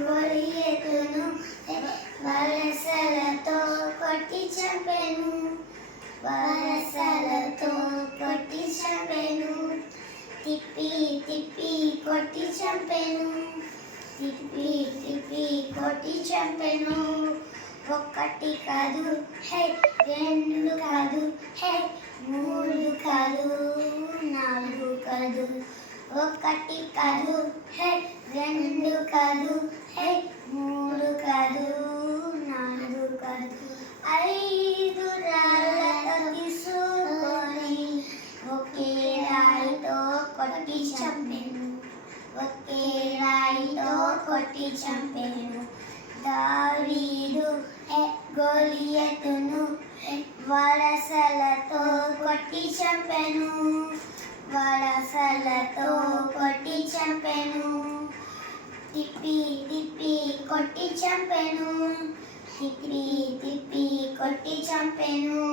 గొలియెతును వలసలతో కొట్టి చంపెను వలసలతో కొట్టి చంపెను తిప్పి తిప్పి కొట్టి చంపెను తిప్పి తిప్పి కొట్టి చంపెను ఒక్కటి కాదు హే రెండు కాదు హే మూడు కాదు నాలుగు కాదు ఒకటి కాదు హే రెండు కాదు హే మూడు కాదు నాలుగు కాదు ఐదు రాళ్ళతో తీసుకొని ఒకే రాయితో కొట్టి చంపెను ఒకే రాయితో కొట్టి చంపెను దావీదు గొలియతును వలసలతో కొట్టి చంపెను వలసలతో కొట్టి చంపెను తిప్పి తిప్పి కొట్టి చంపెను తిప్పి తిప్పి కొట్టి చంపెను